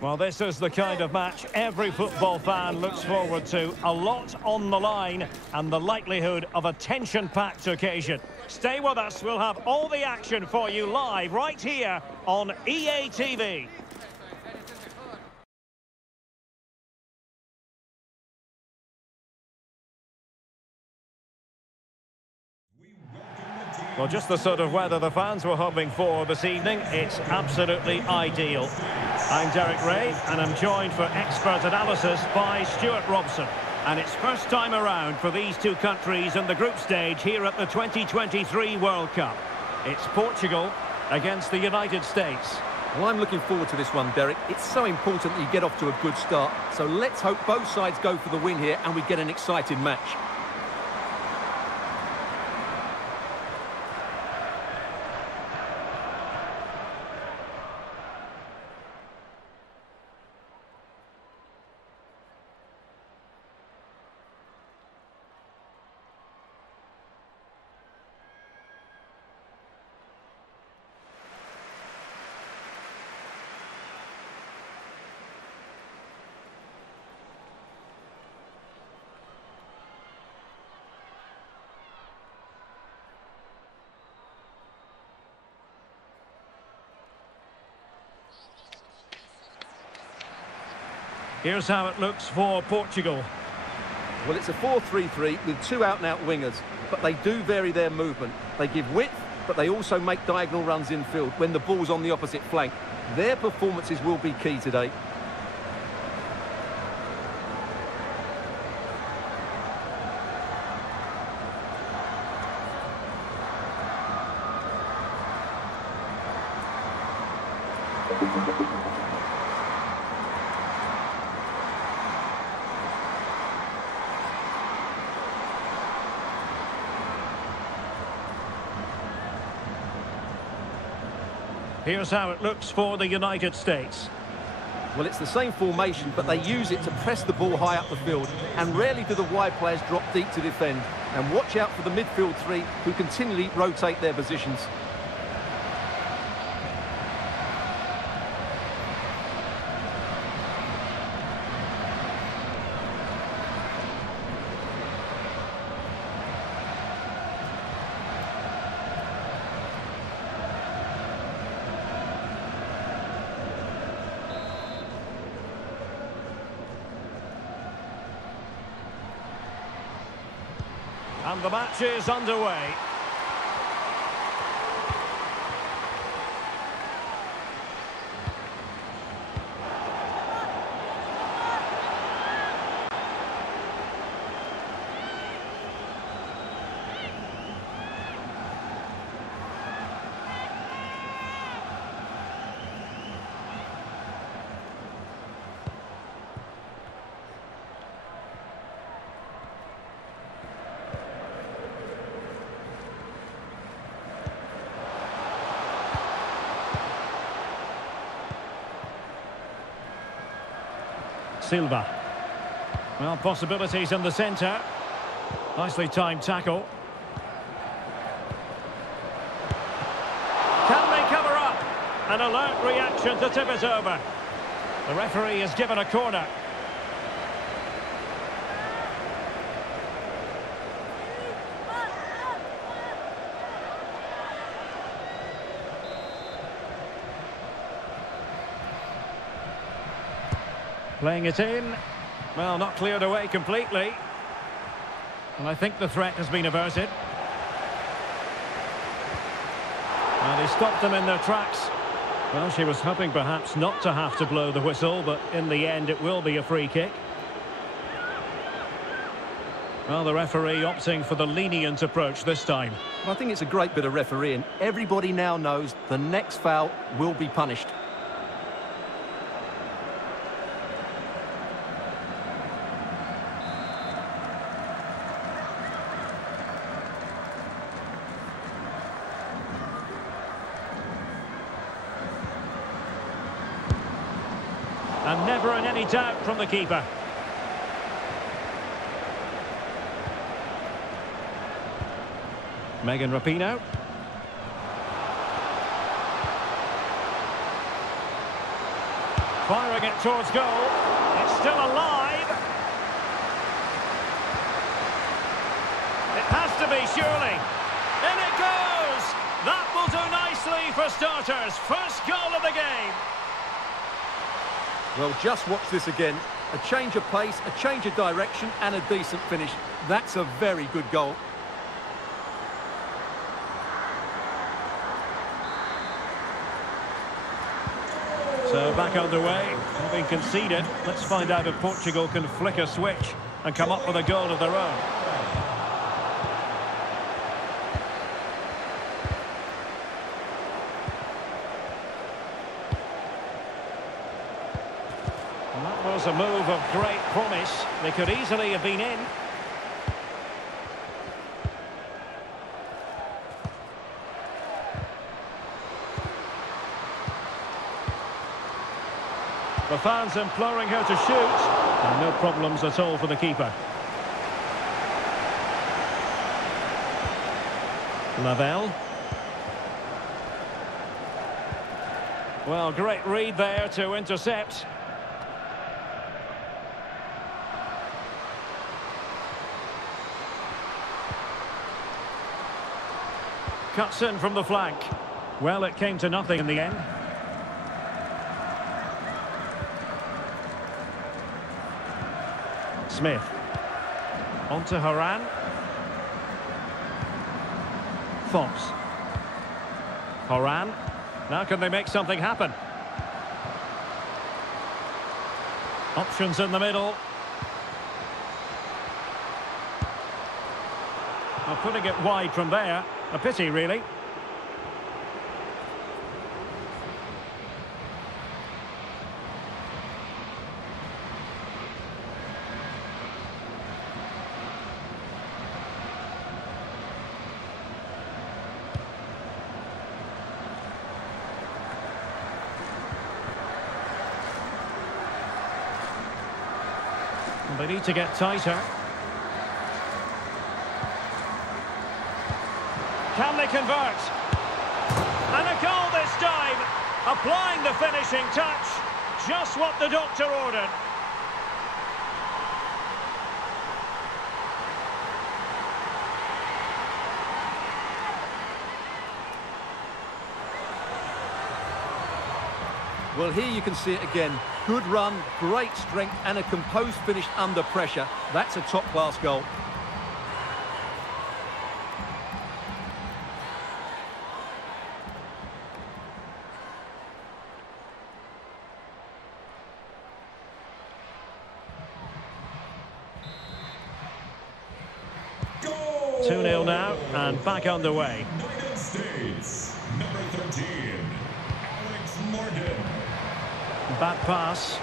Well, this is the kind of match every football fan looks forward to. A lot on the line and the likelihood of a tension-packed occasion. Stay with us, we'll have all the action for you live right here on EA TV. Well, just the sort of weather the fans were hoping for this evening. It's absolutely ideal. I'm Derek Ray, and I'm joined for expert analysis by Stuart Robson. And it's first time around for these two countries in the group stage here at the 2023 World Cup. It's Portugal against the United States. Well, I'm looking forward to this one, Derek. It's so important that you get off to a good start. So let's hope both sides go for the win here and we get an exciting match. Here's how it looks for Portugal. Well, it's a 4-3-3 with two out-and-out wingers, but they do vary their movement. They give width, but they also make diagonal runs infield when the ball's on the opposite flank. Their performances will be key today. Here's how it looks for the United States. Well, it's the same formation, but they use it to press the ball high up the field. And rarely do the wide players drop deep to defend. And watch out for the midfield three, who continually rotate their positions. And the match is underway. Silva. Well, possibilities in the centre. Nicely timed tackle. Can they cover up? An alert reaction to tip it over. The referee has given a corner. Playing it in. Well, not cleared away completely. And I think the threat has been averted. And he stopped them in their tracks. Well, she was hoping perhaps not to have to blow the whistle, but in the end it will be a free kick. Well, the referee opting for the lenient approach this time. I think it's a great bit of refereeing. Everybody now knows the next foul will be punished. And never in any doubt from the keeper. Megan Rapinoe. Firing it towards goal. It's still alive. It has to be, surely. In it goes! That will do nicely for starters. First goal of the game. Well, just watch this again. A change of pace, a change of direction, and a decent finish. That's a very good goal. So back underway, having conceded. Let's find out if Portugal can flick a switch and come up with a goal of their own. And that was a move of great promise. They could easily have been in. The fans imploring her to shoot. And no problems at all for the keeper. Lavelle. Well, great read there to intercept. Cuts in from the flank. Well, it came to nothing in the end. Smith. On to Haran. Fox. Haran. Now can they make something happen? Options in the middle. Well, putting it wide from there. A pity, really. They need to get tighter. Can they convert? And a goal this time! Applying the finishing touch. Just what the doctor ordered. Well, here you can see it again. Good run, great strength, and a composed finish under pressure. That's a top-class goal. Goal! 2-0 now, and back underway. United States, number 13, Alex Morgan. Bad pass.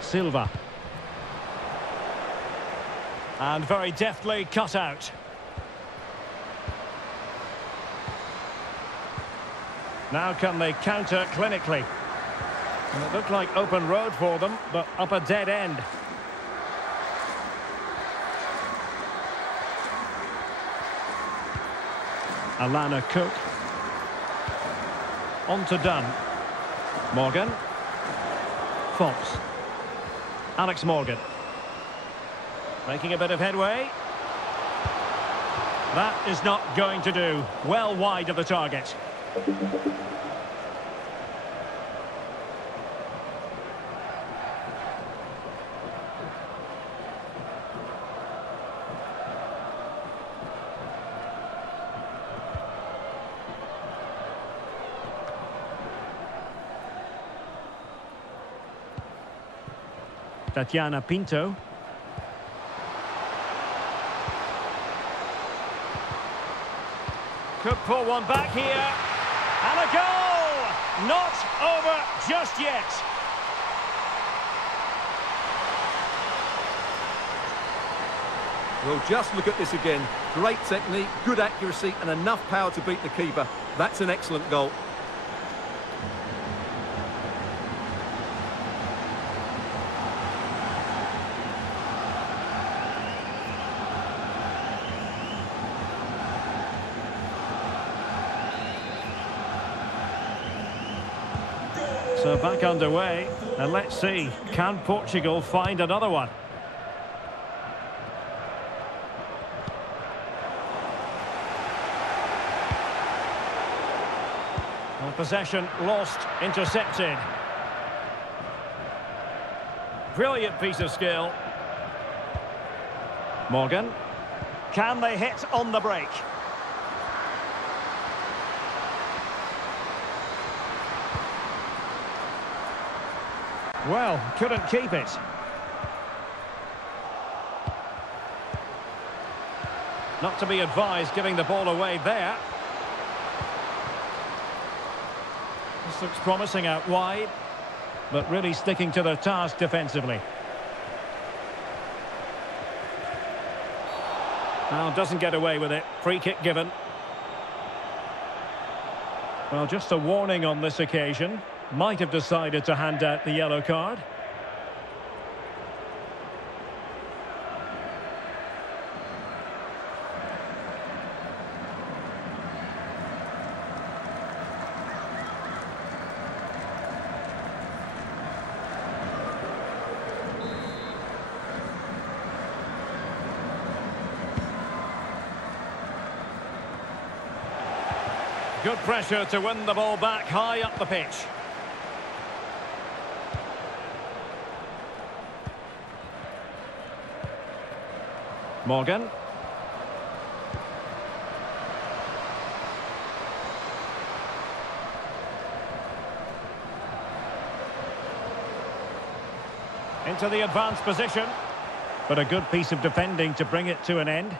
Silva. And very deftly cut out. Now can they counter clinically? And it looked like open road for them, but up a dead end. Alana Cook. On to Dunn. Morgan. Fox. Alex Morgan. Making a bit of headway. That is not going to do. Well wide of the target. Tatiana Pinto. Could pull one back here. And a goal! Not over just yet. Well, just look at this again. Great technique, good accuracy, and enough power to beat the keeper. That's an excellent goal. So back underway, and let's see, can Portugal find another one? Well, possession lost, intercepted. Brilliant piece of skill. Morgan. Can they hit on the break? Well, couldn't keep it. Not to be advised giving the ball away there. This looks promising out wide, but really sticking to their task defensively. Now doesn't get away with it. Free kick given. Well, just a warning on this occasion. Might have decided to hand out the yellow card. Good pressure to win the ball back high up the pitch. Morgan. Into the advanced position. But a good piece of defending to bring it to an end.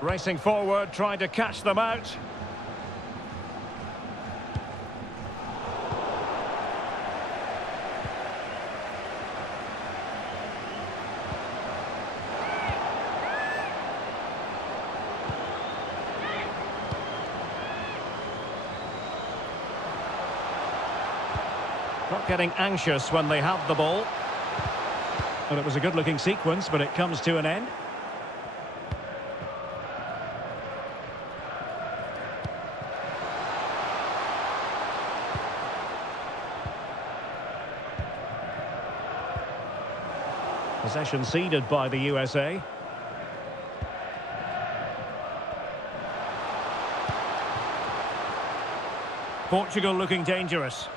Racing forward, trying to catch them out. Not getting anxious when they have the ball. Well, it was a good-looking sequence, but it comes to an end. Possession ceded by the USA. Portugal looking dangerous.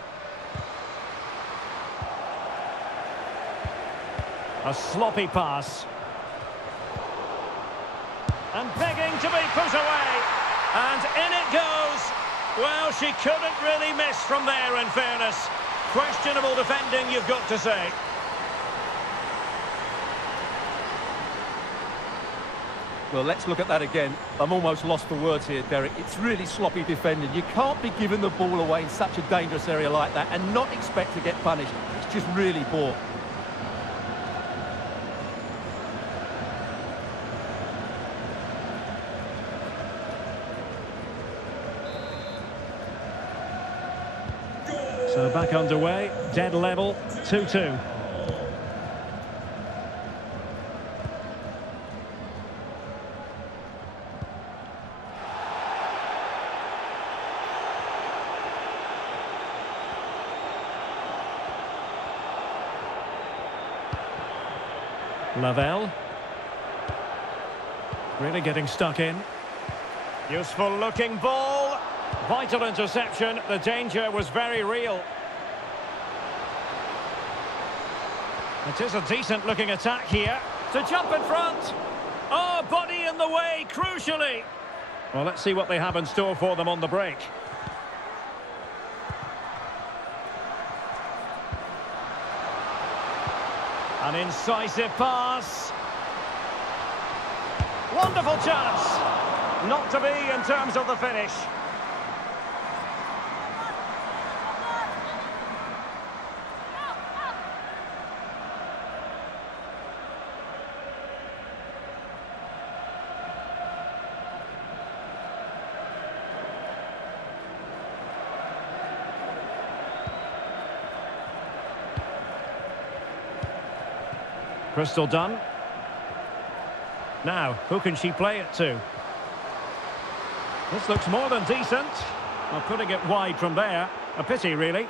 A sloppy pass. And begging to be put away. And in it goes. Well, she couldn't really miss from there, in fairness. Questionable defending, you've got to say. Well, let's look at that again. I'm almost lost for words here, Derek. It's really sloppy defending. You can't be giving the ball away in such a dangerous area like that and not expect to get punished. It's just really poor. So back underway, dead level, 2-2. Lavelle. Really getting stuck in. Useful looking ball. Vital interception. The danger was very real. It is a decent looking attack here. To jump in front. Oh, body in the way, crucially. Well, let's see what they have in store for them on the break. An incisive pass. Wonderful chance. Not to be in terms of the finish. Crystal done. Now, who can she play it to? This looks more than decent. Well, putting it wide from there. A pity, really.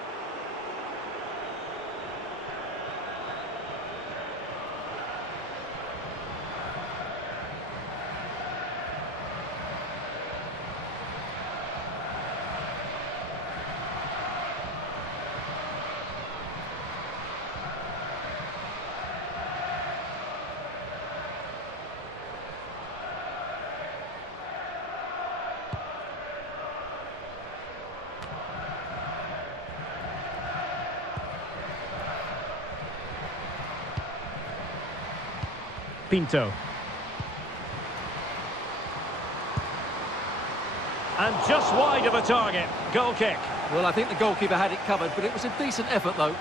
Pinto. And just wide of a target. Goal kick. Well, I think the goalkeeper had it covered, but it was a decent effort, though.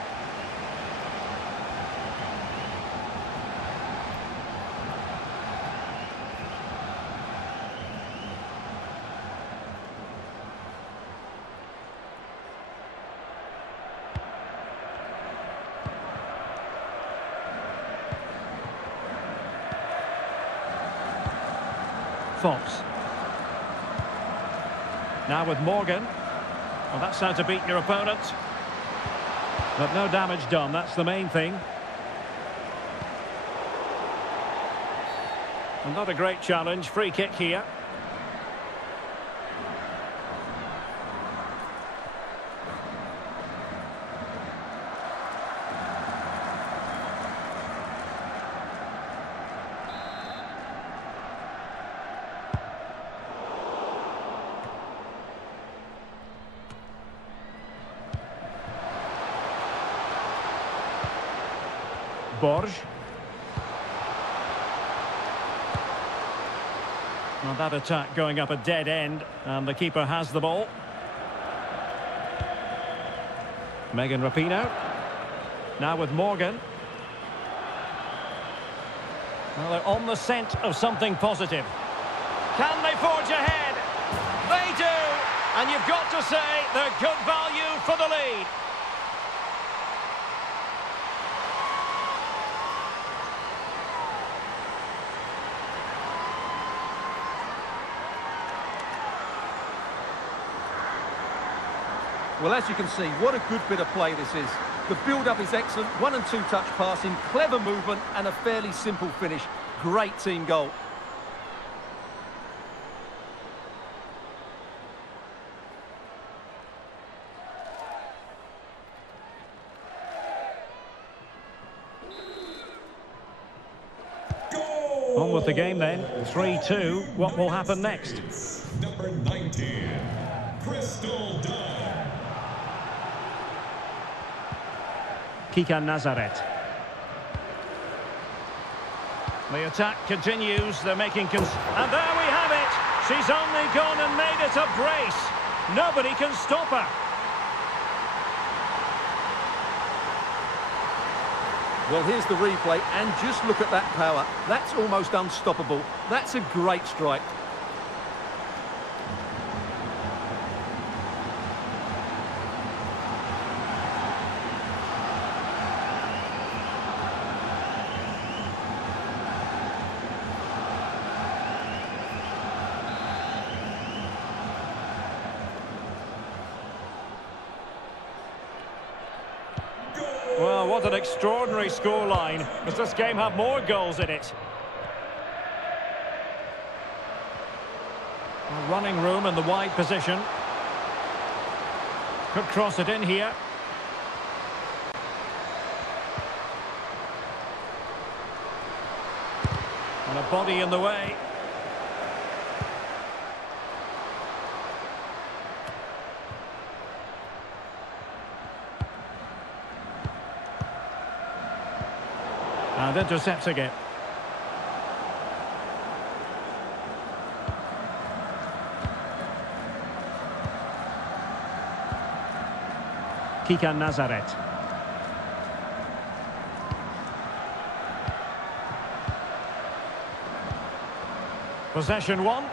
Fox. Now with Morgan. Well, that's how to beat your opponent. But no damage done, that's the main thing. And not a great challenge, free kick here. Borges. Well, that attack going up a dead end, and the keeper has the ball. Megan Rapinoe. Now with Morgan. Well, they're on the scent of something positive. Can they forge ahead? They do! And you've got to say they're good value for the lead. Well, as you can see, what a good bit of play this is. The build-up is excellent, 1- and 2-touch passing, clever movement and a fairly simple finish. Great team goal. Goal! On with the game then, 3-2. What will happen next? Number 19, Crystal Dunn. Kika Nazaret. The attack continues. They're making... And there we have it. She's only gone and made it a brace. Nobody can stop her. Well, here's the replay, and just look at that power. That's almost unstoppable. That's a great strike. Well, what an extraordinary scoreline. Does this game have more goals in it? Running room in the wide position. Could cross it in here. And a body in the way. And intercepting it. Kika Nazaret. Possession one.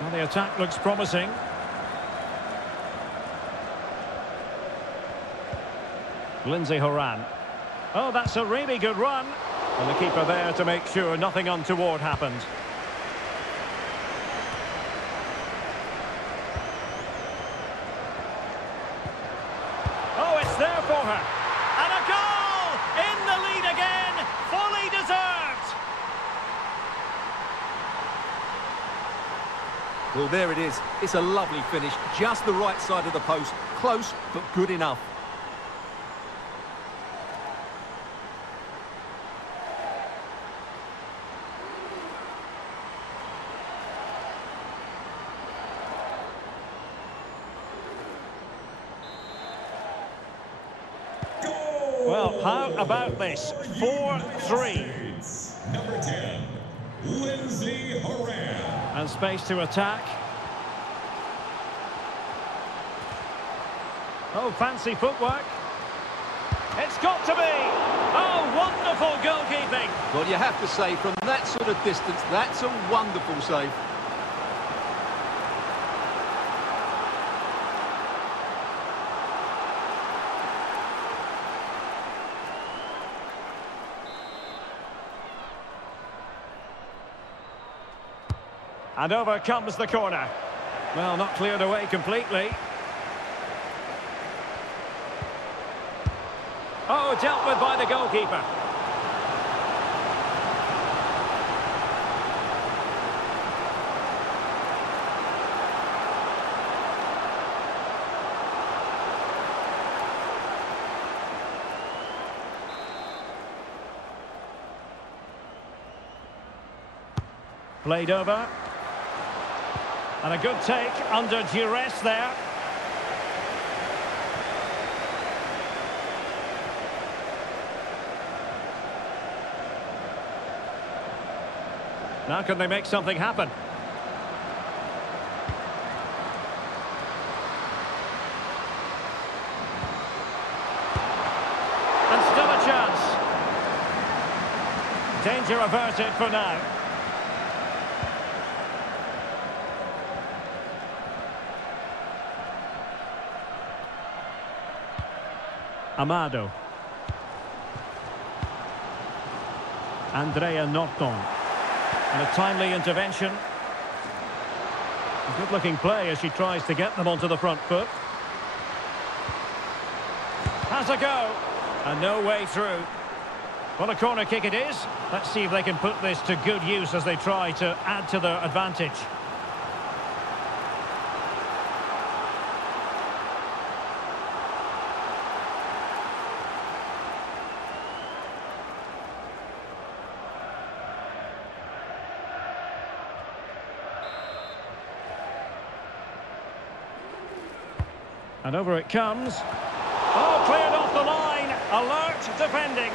Well, the attack looks promising. Lindsay Horan. Oh, that's a really good run. And the keeper there to make sure nothing untoward happened. Oh, it's there for her. And a goal! In the lead again. Fully deserved. Well, there it is. It's a lovely finish. Just the right side of the post. Close, but good enough. Well, how about this? 4-3. Number 10, Lindsay Horan. And space to attack. Oh, fancy footwork. It's got to be. Oh, wonderful goalkeeping. Well, you have to say, from that sort of distance, that's a wonderful save. And over comes the corner. Well, not cleared away completely. Oh, dealt with by the goalkeeper. Played over. And a good take under duress there. Now can they make something happen? And still a chance. Danger averted for now. Amado. Andrea Norton. And a timely intervention. A good-looking play as she tries to get them onto the front foot. Has a go. And no way through. Well, a corner kick it is. Let's see if they can put this to good use as they try to add to their advantage. And over it comes. Oh, cleared off the line. Alert defending.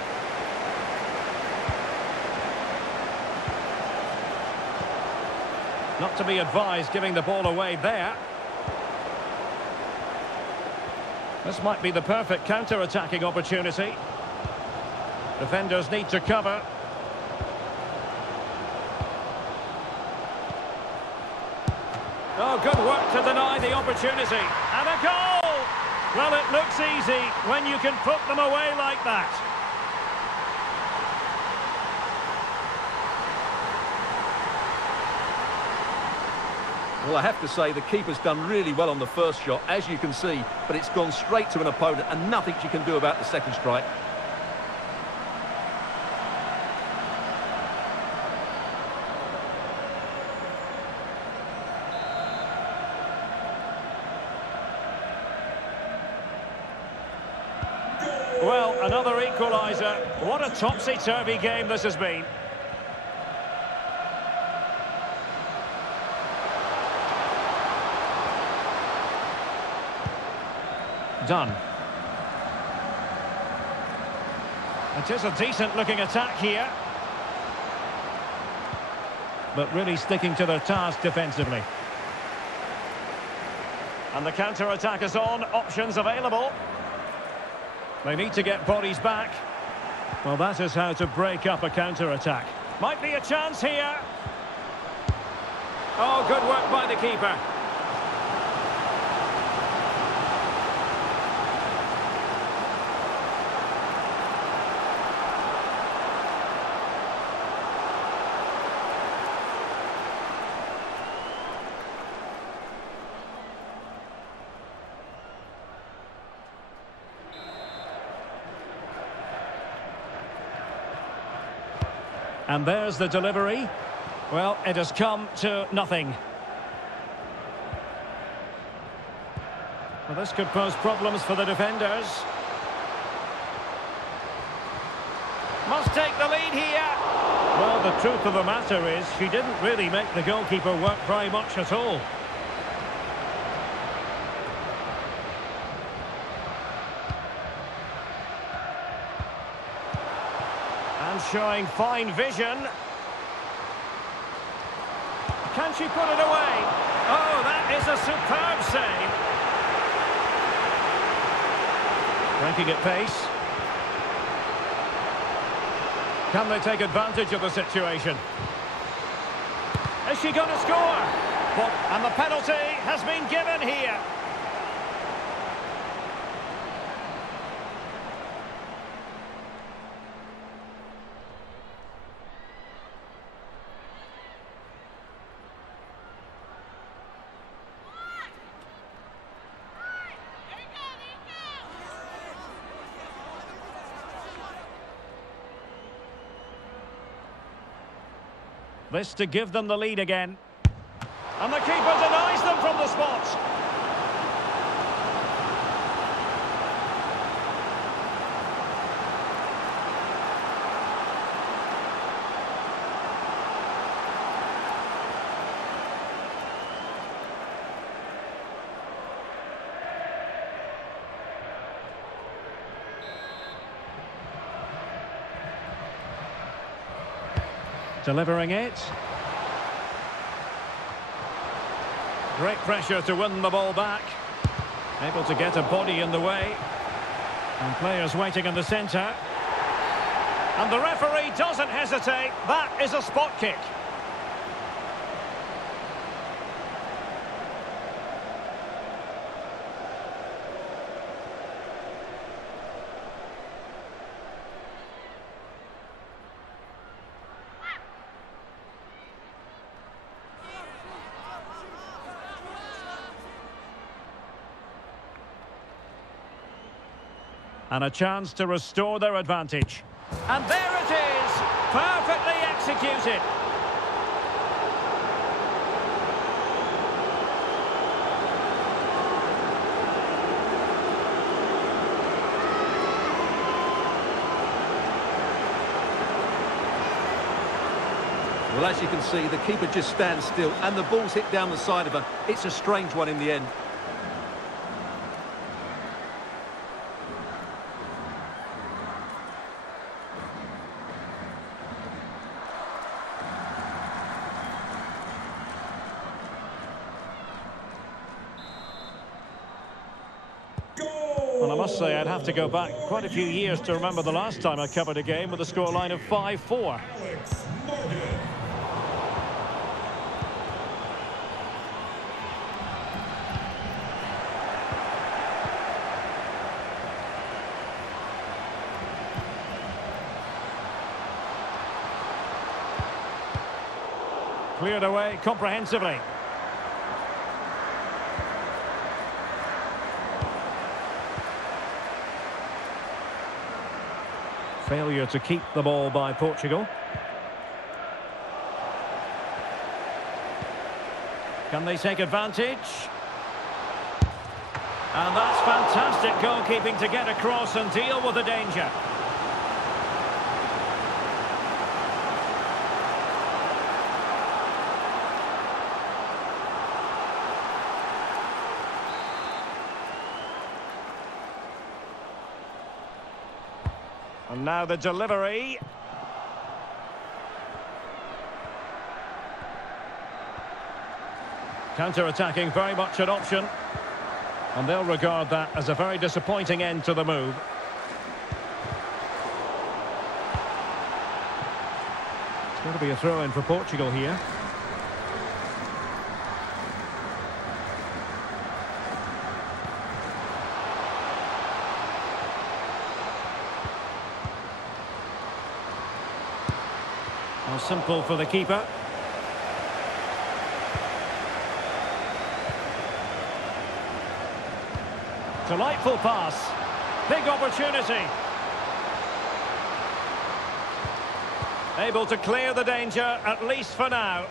Not to be advised giving the ball away there. This might be the perfect counter-attacking opportunity. Defenders need to cover. Oh, good work to deny the opportunity. And a goal! Well, it looks easy when you can put them away like that. Well, I have to say, the keeper's done really well on the first shot, as you can see, but it's gone straight to an opponent and nothing she can do about the second strike. Well, another equaliser. What a topsy-turvy game this has been. Done. It is a decent-looking attack here. But really sticking to their task defensively. And the counter-attack is on. Options available. They need to get bodies back. Well, that is how to break up a counter-attack. Might be a chance here. Oh, good work by the keeper. And there's the delivery. Well, it has come to nothing. Well, this could pose problems for the defenders. Must take the lead here. Well, the truth of the matter is she didn't really make the goalkeeper work very much at all. showing fine vision. Can she put it away? Oh, that is a superb save. Breaking at pace. Can they take advantage of the situation? Is she going to score? And the penalty has been given here. This to give them the lead again. And the keeper denies them from the spot. Delivering it. Great pressure to win the ball back. Able to get a body in the way. And players waiting in the centre. And the referee doesn't hesitate. That is a spot kick. And a chance to restore their advantage. And there it is! Perfectly executed. Well, as you can see, the keeper just stands still and the ball's hit down the side of her. It's a strange one in the end. Well, I must say I'd have to go back quite a few years to remember the last time I covered a game with a scoreline of 5-4. Cleared away comprehensively. Failure to keep the ball by Portugal. Can they take advantage? And that's fantastic goalkeeping to get across and deal with the danger. And now the delivery. Counter-attacking, very much an option. And they'll regard that as a very disappointing end to the move. It's going to be a throw-in for Portugal here. Simple for the keeper. Delightful pass. Big opportunity. Able to clear the danger, at least for now.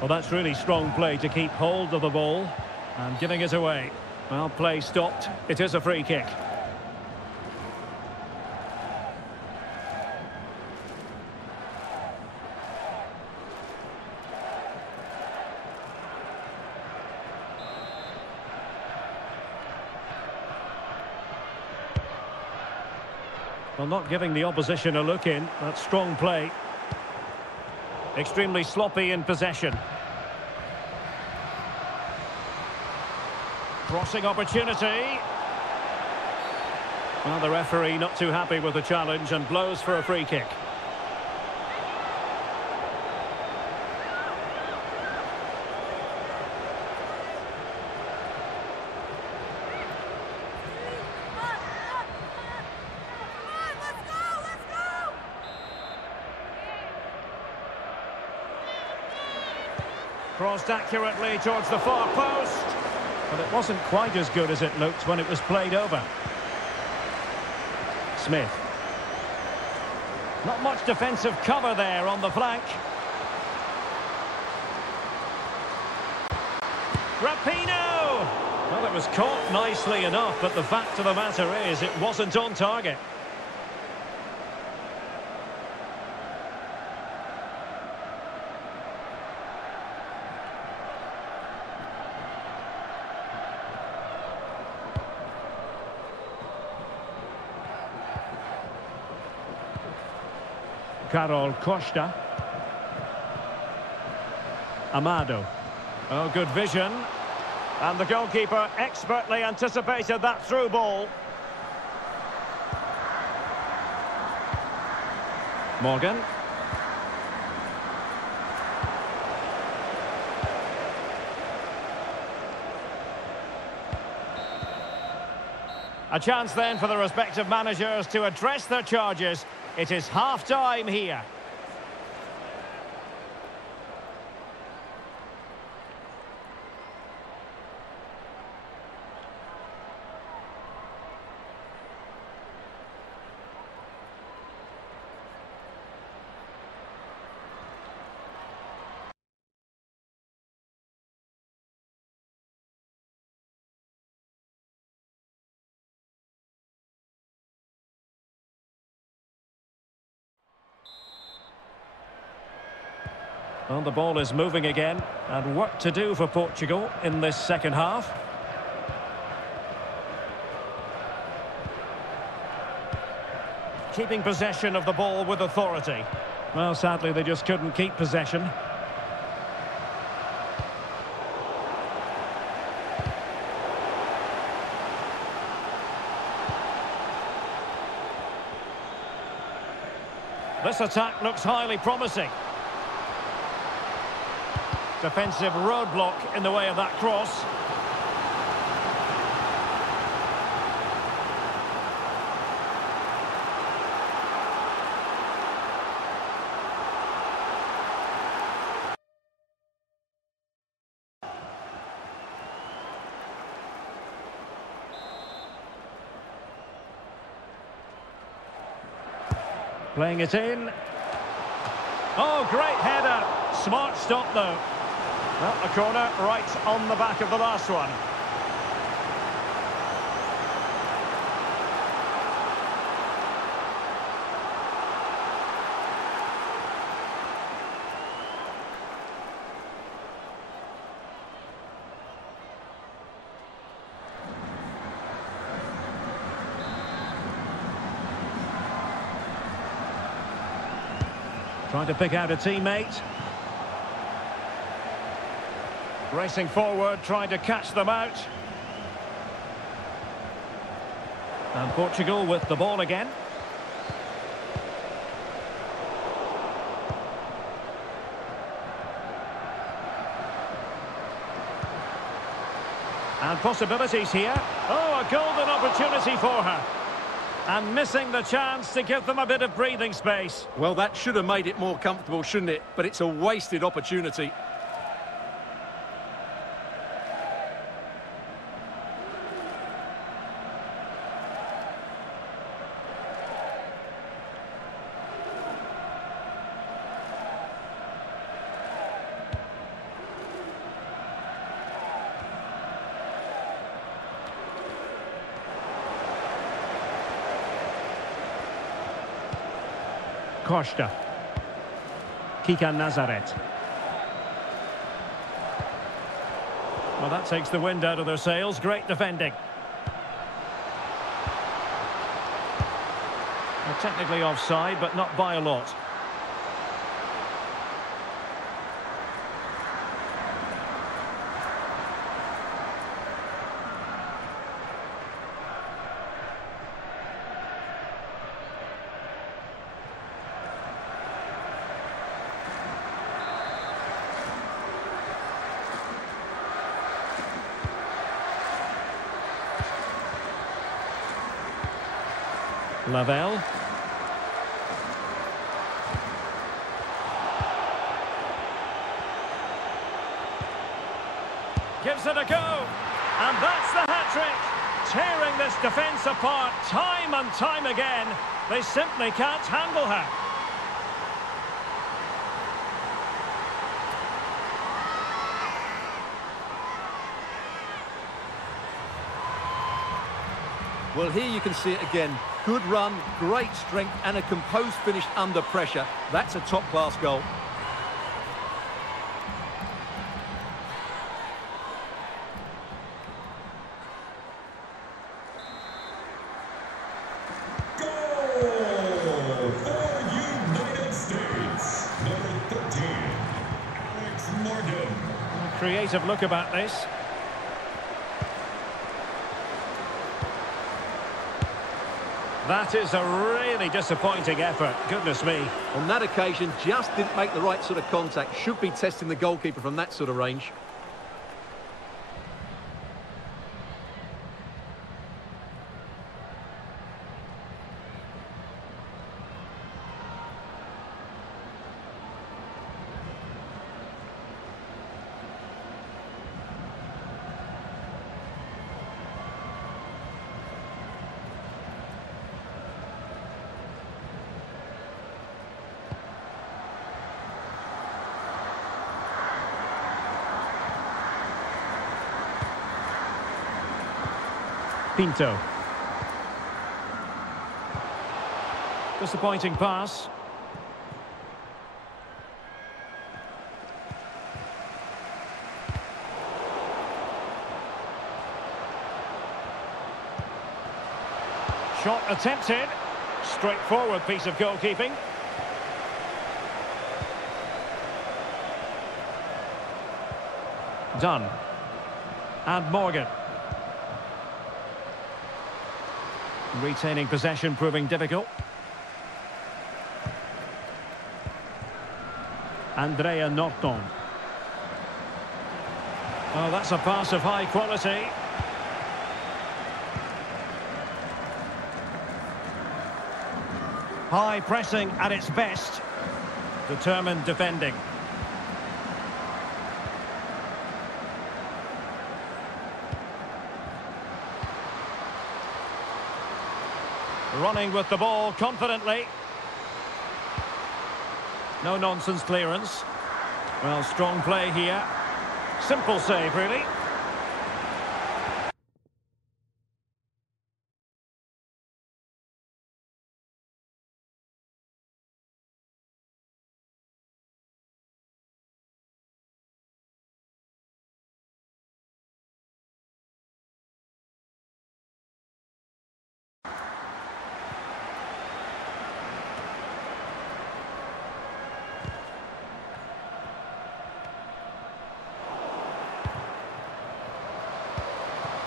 Well, that's really strong play to keep hold of the ball and giving it away. Well, play stopped. It is a free kick. Well, not giving the opposition a look in. That's strong play. Extremely sloppy in possession. Crossing opportunity. Well, the referee not too happy with the challenge and blows for a free kick. Crossed accurately towards the far post. But it wasn't quite as good as it looked when it was played over. Smith. Not much defensive cover there on the flank. Rapinoe! Well, it was caught nicely enough, but the fact of the matter is it wasn't on target. Carol Costa. Amado. Oh, good vision. And the goalkeeper expertly anticipated that through ball. Morgan. A chance then for the respective managers to address their charges. It is half-time here. Well, the ball is moving again, and work to do for Portugal in this second half. Keeping possession of the ball with authority. Well, sadly, they just couldn't keep possession. This attack looks highly promising. Defensive roadblock in the way of that cross. Playing it in. Oh, great header. Smart stop, though. Well, a corner right on the back of the last one. Trying to pick out a teammate. Racing forward, trying to catch them out. And Portugal with the ball again. And possibilities here. Oh, a golden opportunity for her. And missing the chance to give them a bit of breathing space. Well, that should have made it more comfortable, shouldn't it? But it's a wasted opportunity. Costa. Kika Nazaret. Well, that takes the wind out of their sails. Great defending. A Technically offside, but not by a lot. Lavelle. Gives it a go. And that's the hat-trick. Tearing this defence apart time and time again. They simply can't handle her. Well, here you can see it again. Good run, great strength, and a composed finish under pressure. That's a top-class goal. Goal for United States. Number 13, Alex Morgan. Creative look about this. That is a really disappointing effort. Goodness me. On that occasion, just didn't make the right sort of contact. Should be testing the goalkeeper from that sort of range. Pinto. Disappointing pass. Shot attempted. Straightforward piece of goalkeeping. Done. And Morgan. Retaining possession proving difficult. Andrea Norton. Oh, that's a pass of high quality. High pressing at its best. Determined defending. Running with the ball confidently. No nonsense clearance. Well, strong play here. Simple save, really.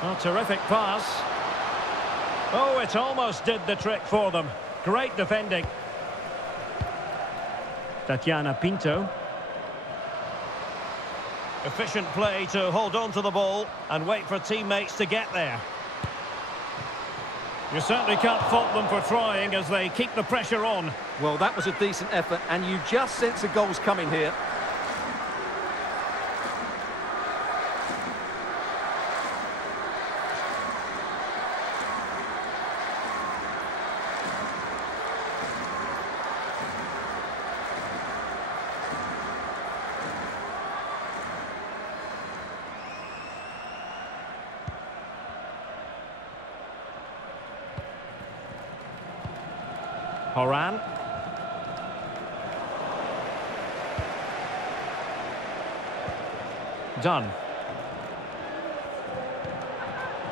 Oh, terrific pass. Oh, it almost did the trick for them. Great defending. Tatiana Pinto. Efficient play to hold on to the ball and wait for teammates to get there. You certainly can't fault them for trying as they keep the pressure on. Well, that was a decent effort, and you just sense a goal's coming here. Horan. Done.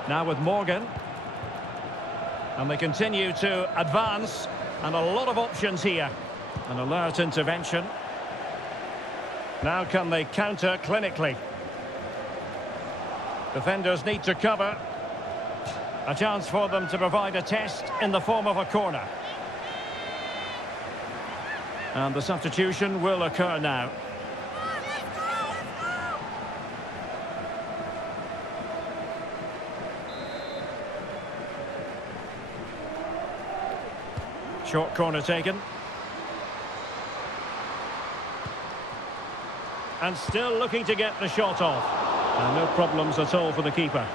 Now with Morgan. And they continue to advance. And a lot of options here. An alert intervention. Now can they counter clinically? Defenders need to cover. A chance for them to provide a test in the form of a corner. And the substitution will occur now. Short corner taken. And still looking to get the shot off. And no problems at all for the keeper.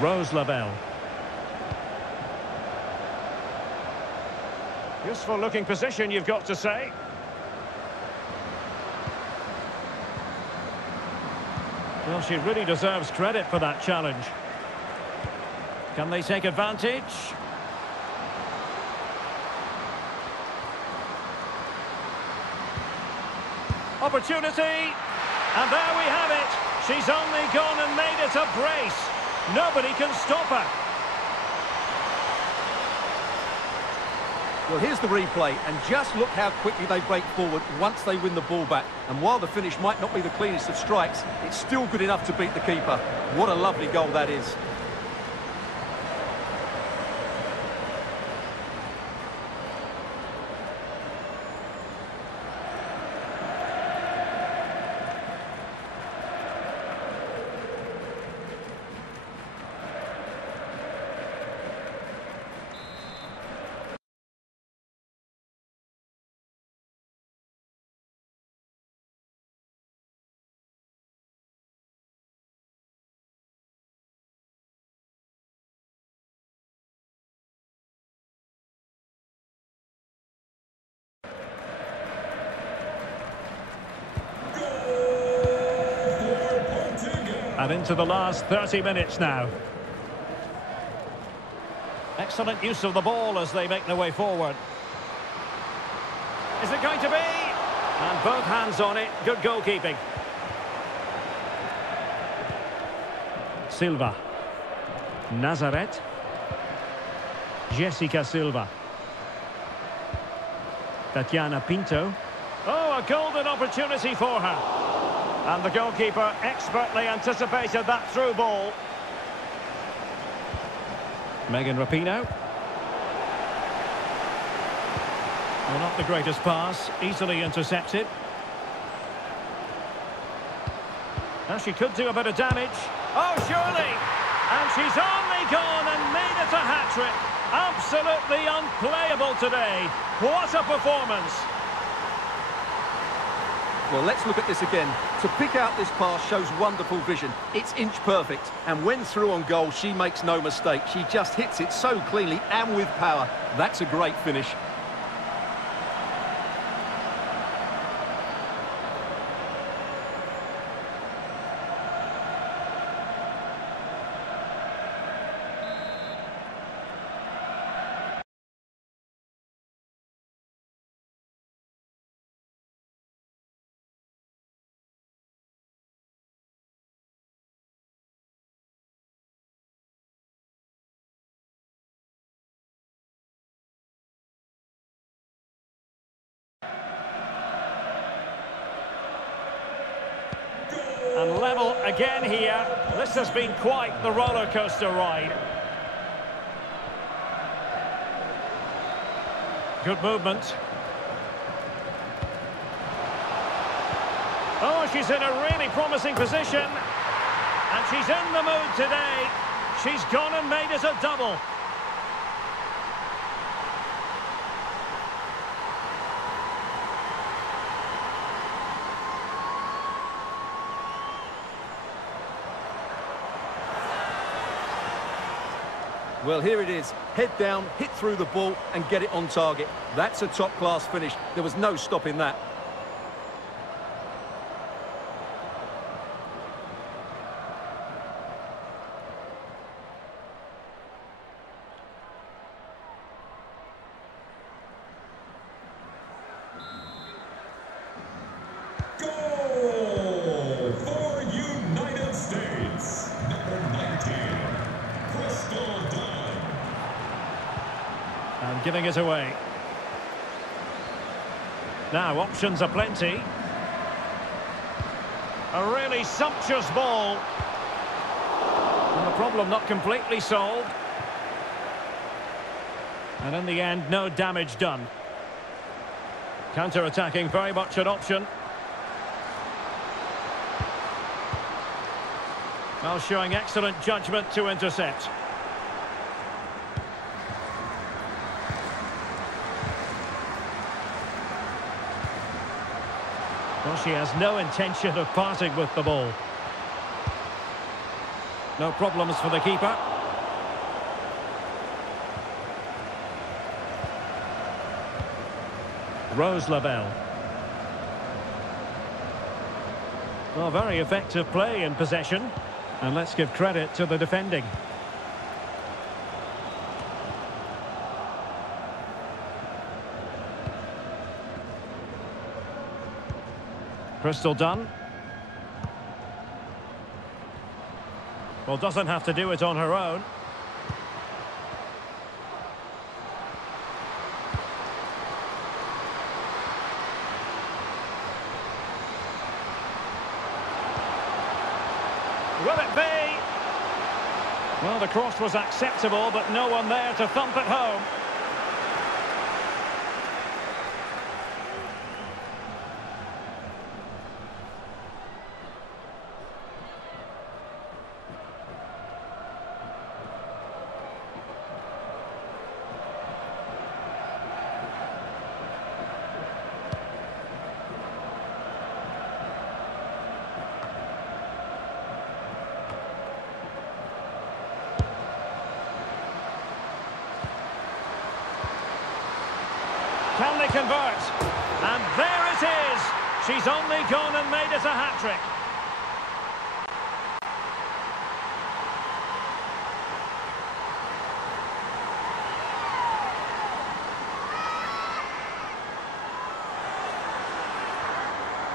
Rose Labelle. Useful looking position, you've got to say. Well, she really deserves credit for that challenge. Can they take advantage? Opportunity. And there we have it. She's only gone and made it a brace. Nobody can stop her. Well, here's the replay, and just look how quickly they break forward once they win the ball back. And while the finish might not be the cleanest of strikes, it's still good enough to beat the keeper. What a lovely goal that is. And into the last 30 minutes now. Excellent use of the ball as they make their way forward. Is it going to be? And both hands on it. Good goalkeeping. Silva. Nazareth. Jessica Silva. Tatiana Pinto. Oh, a golden opportunity for her. And the goalkeeper expertly anticipated that through ball. Megan Rapinoe. Well, not the greatest pass, easily intercepted. Now she could do a bit of damage. Oh, surely! And she's only gone and made it a hat-trick. Absolutely unplayable today. What a performance! Well, let's look at this again. To pick out this pass shows wonderful vision. It's inch perfect. And when through on goal, she makes no mistake. She just hits it so cleanly and with power. That's a great finish. And level again here. This has been quite the roller coaster ride. Good movement. Oh, she's in a really promising position. And she's in the mood today. She's gone and made it a double. Well, here it is. Head down, hit through the ball and get it on target. That's a top-class finish. There was no stopping that. Goal for United States. Number 19, Crystal. giving it away. Now, options are plenty. A really sumptuous ball. And the problem not completely solved. And in the end, no damage done. Counter-attacking, very much an option. Well, showing excellent judgment to intercept. Well, she has no intention of parting with the ball. No problems for the keeper. Rose Lavelle. Well, very effective play in possession. And let's give credit to the defending. Crystal Dunn. Well, doesn't have to do it on her own. Will it be? Well, the cross was acceptable, but no one there to thump it home. Can they convert? And there it is! She's only gone and made it a hat-trick.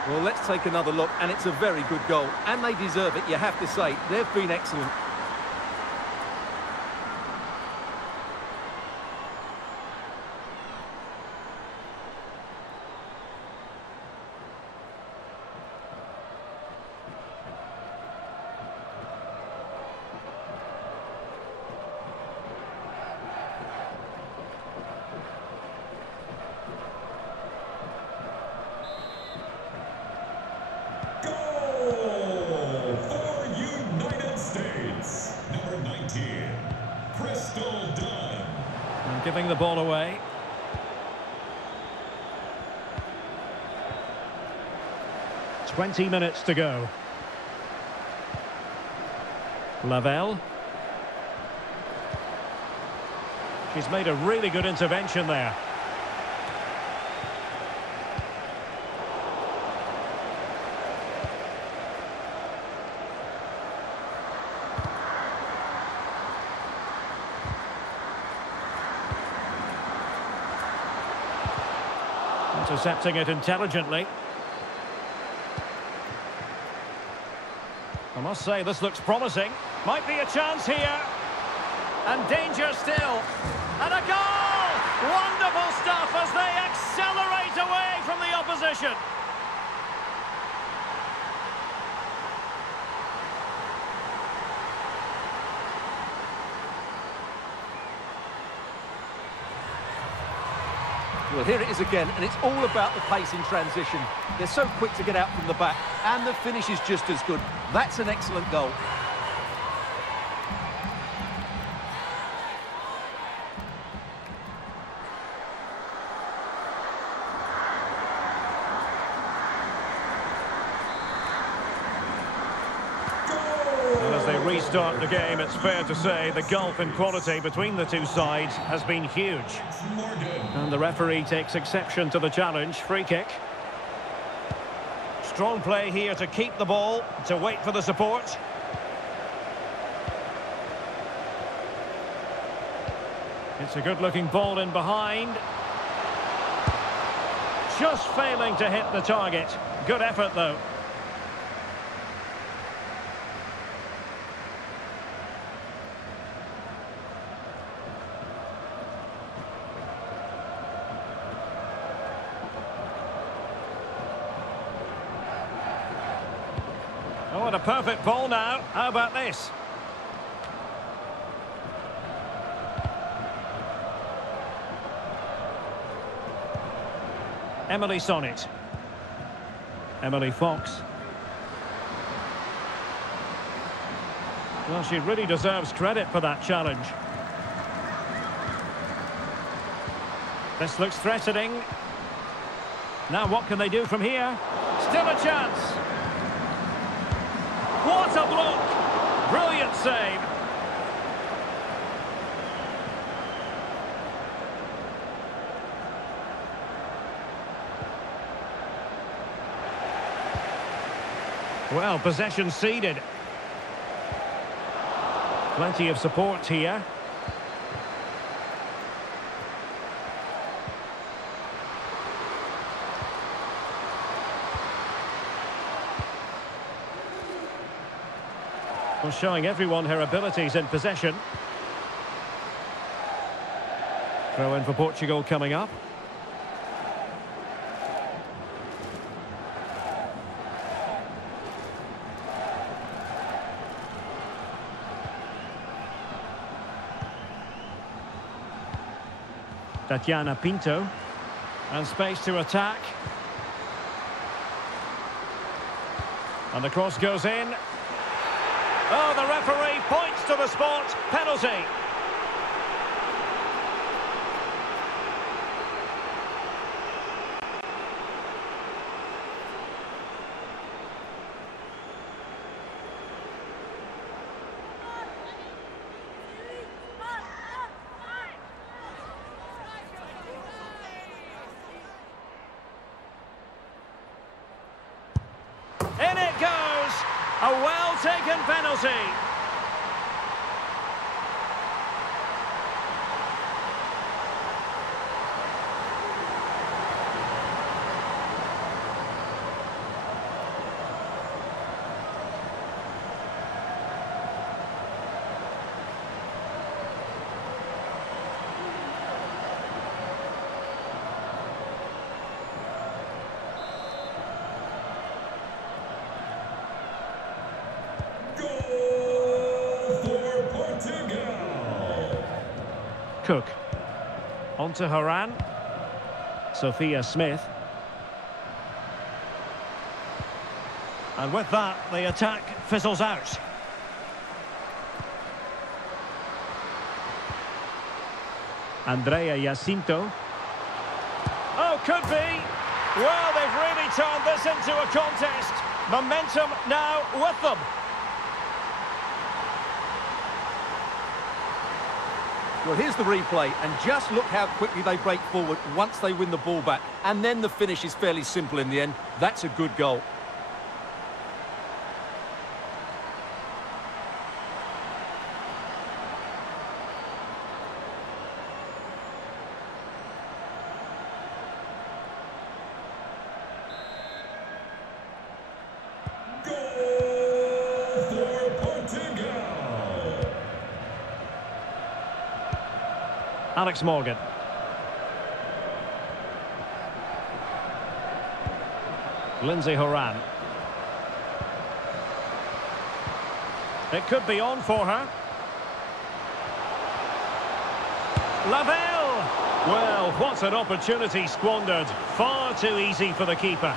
Well, let's take another look, and it's a very good goal. And they deserve it, you have to say. They've been excellent. Goal for United States. Number 19, Crystal Dunn. And giving the ball away. "20 minutes to go. Lavelle. She's made a really good intervention there. Intercepting it intelligently. I must say, this looks promising. Might be a chance here. And danger still. And a goal! Wonderful stuff as they accelerate away from the opposition. Well, here it is again, and it's all about the pace in transition. They're so quick to get out from the back, and the finish is just as good. That's an excellent goal. And as they restart the game, it's fair to say the gulf in quality between the two sides has been huge. And the referee takes exception to the challenge. Free kick. Strong play here to keep the ball, to wait for the support. It's a good-looking ball in behind. Just failing to hit the target. Good effort, though. and a perfect ball now. How about this? Emily Sonnet. Emily Fox. Well, she really deserves credit for that challenge. This looks threatening. Now what can they do from here? Still a chance. What a block! Brilliant save. Well, possession ceded. Plenty of support here. Well, showing everyone her abilities in possession. Throw in for Portugal coming up. Tatiana Pinto. And space to attack. And the cross goes in. Oh, the referee points to the spot. Penalty. In it goes! A well-taken penalty. Cook. On to Haran. Sophia Smith. And with that, the attack fizzles out. Andrea Jacinto. Oh, could be. Well, they've really turned this into a contest. Momentum now with them. Well, here's the replay, and just look how quickly they break forward once they win the ball back. And then the finish is fairly simple in the end. That's a good goal. Goal for Portugal. Alex Morgan. Lindsay Horan. It could be on for her. Lavelle! Well, what an opportunity squandered. Far too easy for the keeper.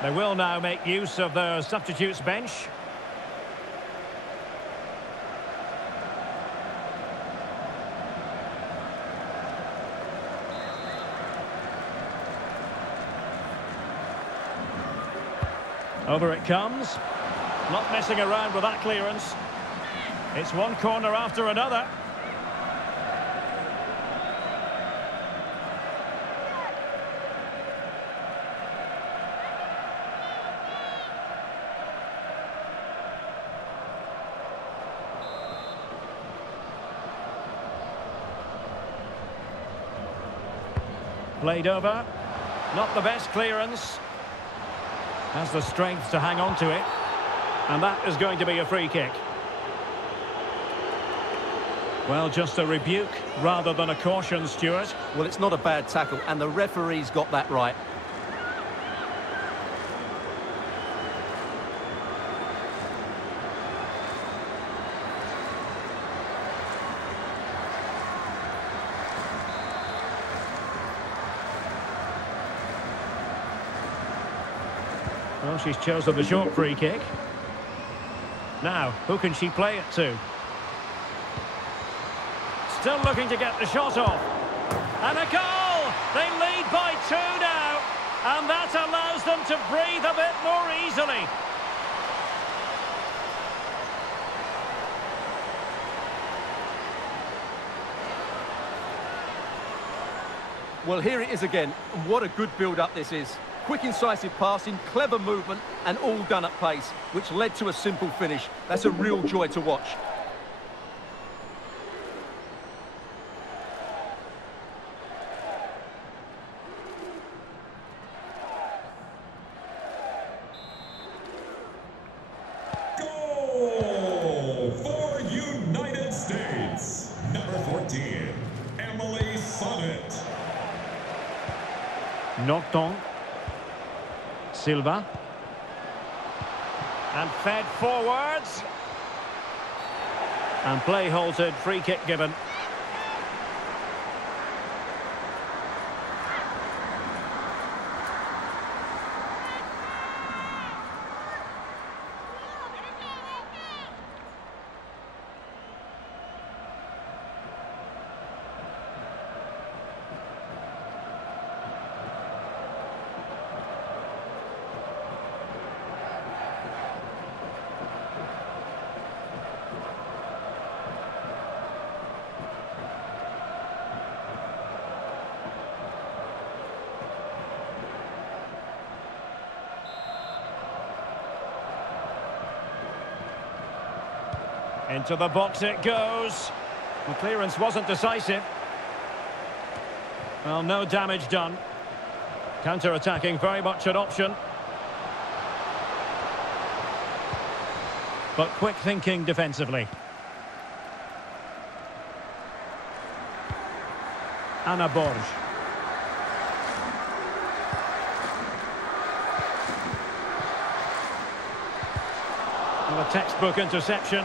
They will now make use of their substitutes bench. Over it comes. Not messing around with that clearance. It's one corner after another. Played over. Not the best clearance. Has the strength to hang on to it. And that is going to be a free kick. Well, just a rebuke rather than a caution, Stuart. Well, it's not a bad tackle, and the referee's got that right. Well, she's chosen the short free kick. Now, who can she play it to? Still looking to get the shot off. And a goal! They lead by 2 now. And that allows them to breathe a bit more easily. Well, here it is again. What a good build-up this is. Quick, incisive passing, clever movement, and all done at pace, which led to a simple finish. That's a real joy to watch. Goal for United States. Number 14, Emily Sonnet. Knocked on. Silva. And fed forwards. And play halted, free kick given. Into the box it goes. The clearance wasn't decisive. Well, no damage done. Counter-attacking very much an option. But quick thinking defensively. Anna Borg. Well, a textbook interception.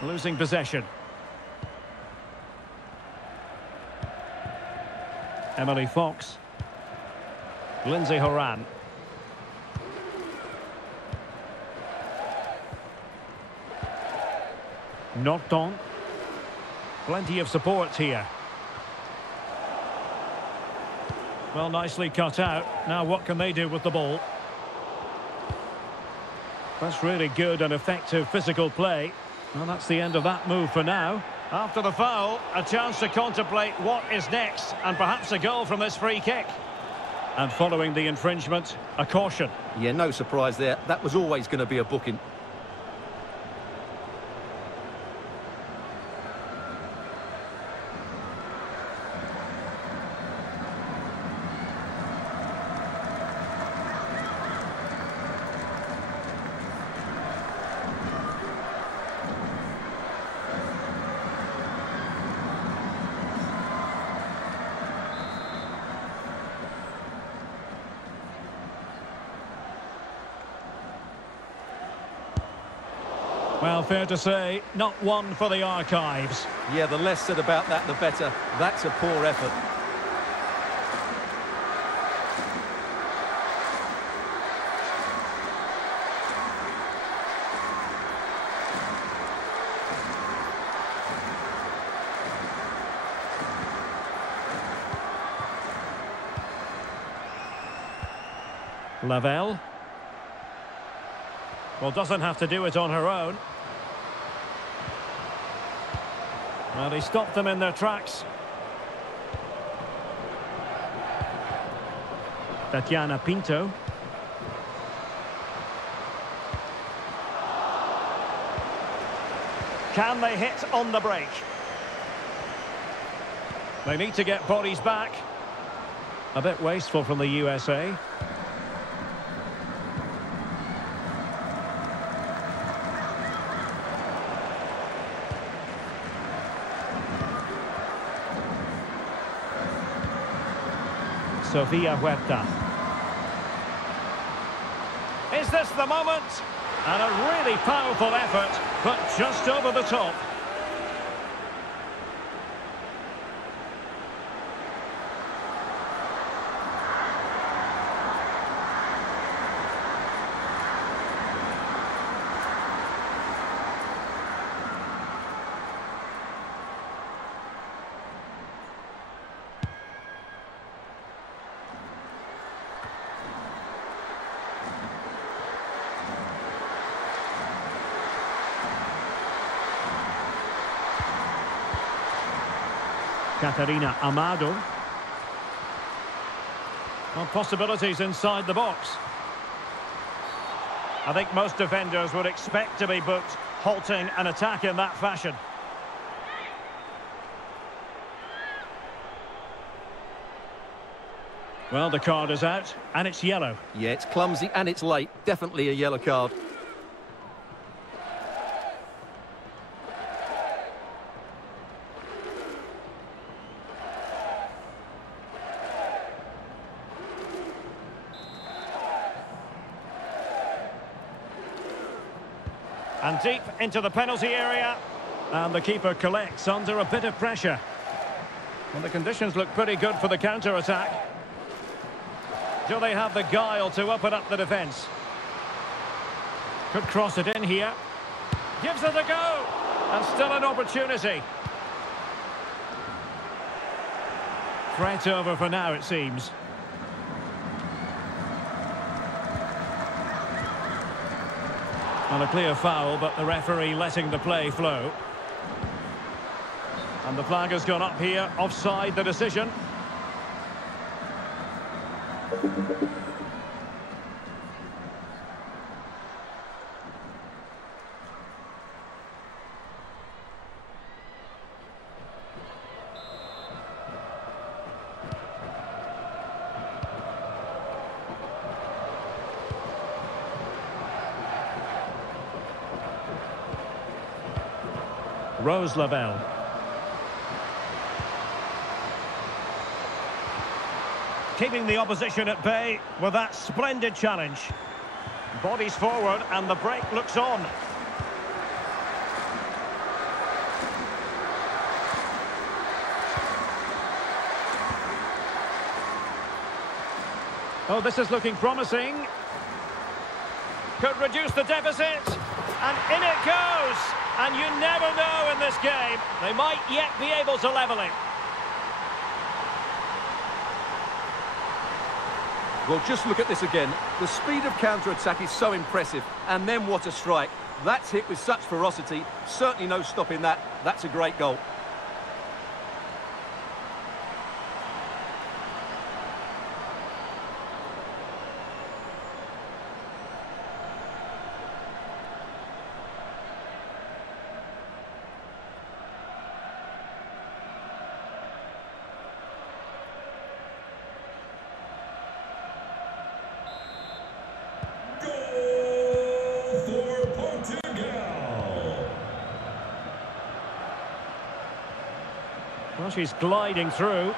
Losing possession. Emily Fox. Lindsay Horan. Knocked on. Plenty of support here. Well, nicely cut out. Now what can they do with the ball? That's really good and effective physical play. Well, that's the end of that move for now. After the foul, a chance to contemplate what is next, and perhaps a goal from this free kick. And following the infringement, a caution. Yeah, no surprise there. That was always going to be a booking. Well, fair to say, not one for the archives. Yeah, the less said about that, the better. That's a poor effort. Lavelle. Well, doesn't have to do it on her own. Well, he stopped them in their tracks. Tatiana Pinto. Can they hit on the break? They need to get bodies back. A bit wasteful from the USA. Sofia Huerta. Is this the moment? And a really powerful effort, but just over the top. Catarina Amado. Well, possibilities inside the box. I think most defenders would expect to be booked, halting an attack in that fashion. Well, the card is out, and it's yellow. Yeah, it's clumsy and it's late. Definitely a yellow card. And deep into the penalty area. And the keeper collects under a bit of pressure. Well, the conditions look pretty good for the counter-attack. Do they have the guile to open up the defence? Could cross it in here. Gives it a go. And still an opportunity. Threat over for now, it seems. And a clear foul, but the referee letting the play flow. And the flag has gone up here, offside the decision. Rose Lavelle. Keeping the opposition at bay with that splendid challenge. Bodies forward and the break looks on. Oh, this is looking promising. Could reduce the deficit. And in it goes. And you never know in this game. They might yet be able to level it. Well, just look at this again. The speed of counter-attack is so impressive. And then what a strike. That's hit with such ferocity. Certainly no stopping that. That's a great goal. Well, she's gliding through.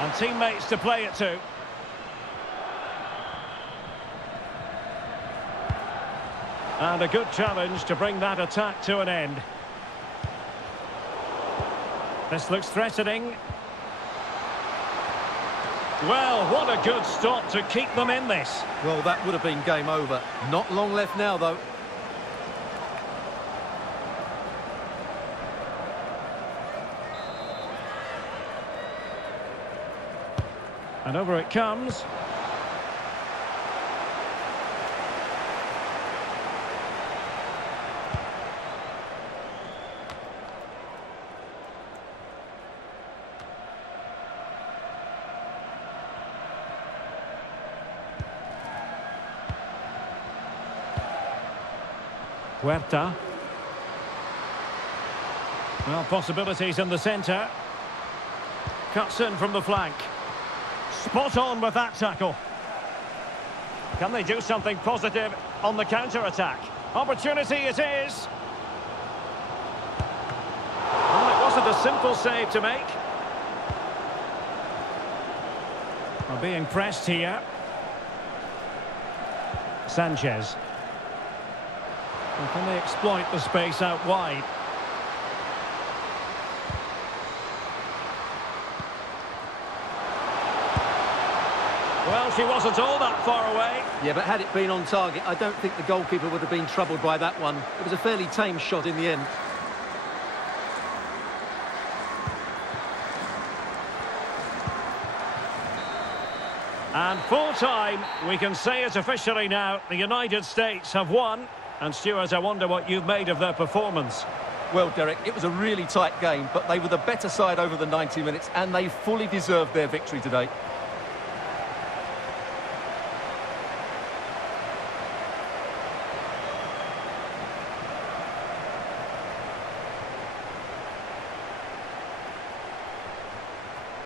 And teammates to play it to. And a good challenge to bring that attack to an end. This looks threatening. Well, what a good stop to keep them in this. Well, that would have been game over. Not long left now, though. And over it comes. Huerta. Well, possibilities in the centre. Cuts in from the flank. Spot on with that tackle. Can they do something positive on the counter-attack? Opportunity it is. Well, it wasn't a simple save to make. We're being pressed here. Sanchez. And can they exploit the space out wide? Well, she wasn't all that far away. Yeah, but had it been on target, I don't think the goalkeeper would have been troubled by that one. It was a fairly tame shot in the end. And full time, we can say it officially now, the United States have won. And Stuart, I wonder what you've made of their performance. Well, Derek, it was a really tight game, but they were the better side over the 90 minutes, and they fully deserved their victory today.